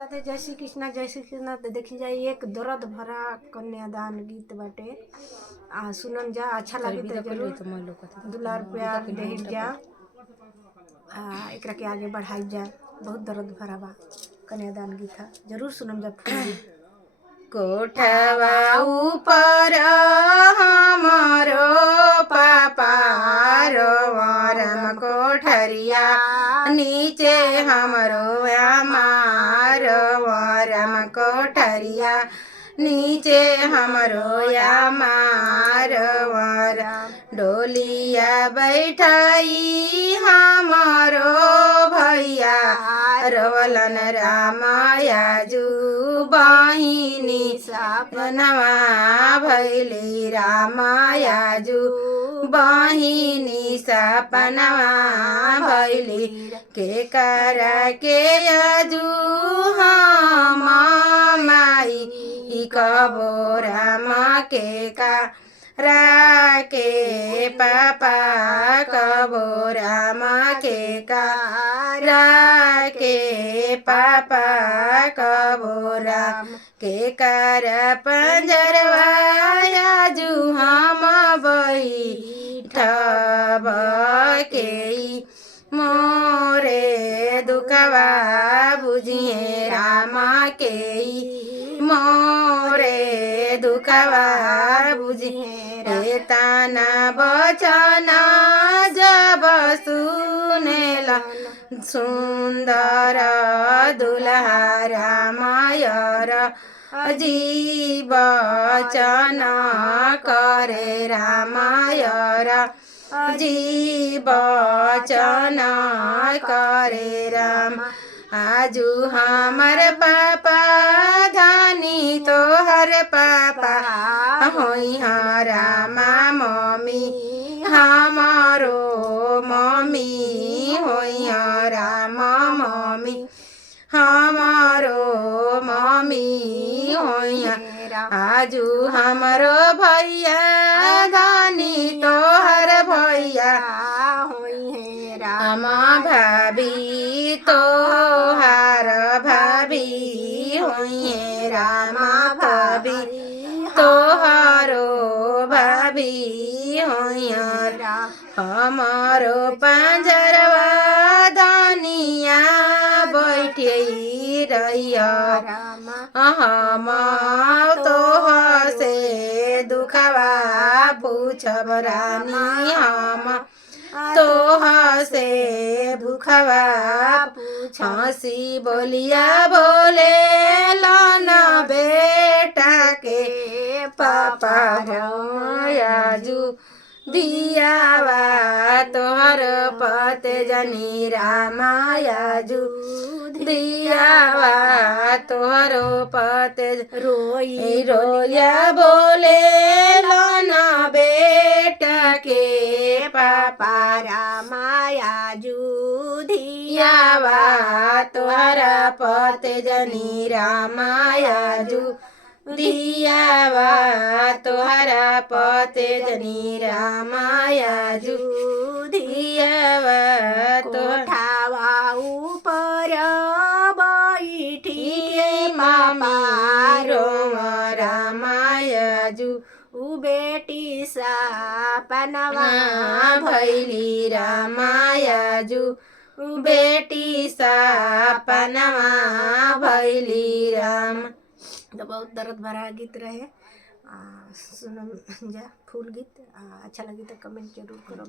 जय श्री कृष्णा तो देखी जाए एक दर्द भरा कन्यादान गीत बाटे। सुनम जा अच्छा लगे तो जरूर दुलार प्यार देहिल जा। एकरा के आगे बढ़ाई जा। बहुत दर्द भरा बा कन्यादान गीत है, जरूर सुनम जा। कोठवा ऊपर हमारो पापारो वरम कोठरिया नीचे हमरो हमारो वरम कोठरिया नीचे हमरो हमारो वरम डोलिया बैठाई हमारो भैया रवलन रामाया जू बहिनी सपनवा भैली रामाया जू बहिनी सपनवा भैली के कर के अजू हम माई कबो रामा के का राके पापा कबो रामा के का राके पापा कबो राम के कर पंजरवाया जू हम बैठब के मोरे दुखवा बुझिए रामा के मोरे दुखवा बुझिए ताना बचना जब सुनेला सुंदर दुल्हा रामायर जीव वचन करे रामायर जीव वचन करे राम आजू हमर पापा धानी तोहर पापा होई रामा मम्मी हमारो मम्मी होई रामा मम्मी हमारो मम्मी होई आजू हमरो भैया धानी तोहर भैया होई रामा भाभी तोहार भाभी होई रामा भाभी तोहारो भाभी होई हमारो पंजरवा धनिया बैठे रहिया हम तोह से दुखवा पूछब रानी हम तोह से दुखवा हंसी बोलिया बोले लाना बेटा के पापा राजू दियावा तोहर पत जनी रामायाजू दियावा तोहर पत रोई रोया बोले लाना बेटा के पापा रामायाजू दियावा तोहर पत जनी रामायाजू दियावा तोहरा पते जनी रामायाजू दियावा तोठावा ऊपर बैठी मामा रोम रामायाजू बेटी सपनवा भैली रामायाजू बेटी सपनवा भैली राम। तो बहुत दर्द भरा गीत रहे। सुनम जा फूल गीत अच्छा लगी तो कमेंट जरूर करो।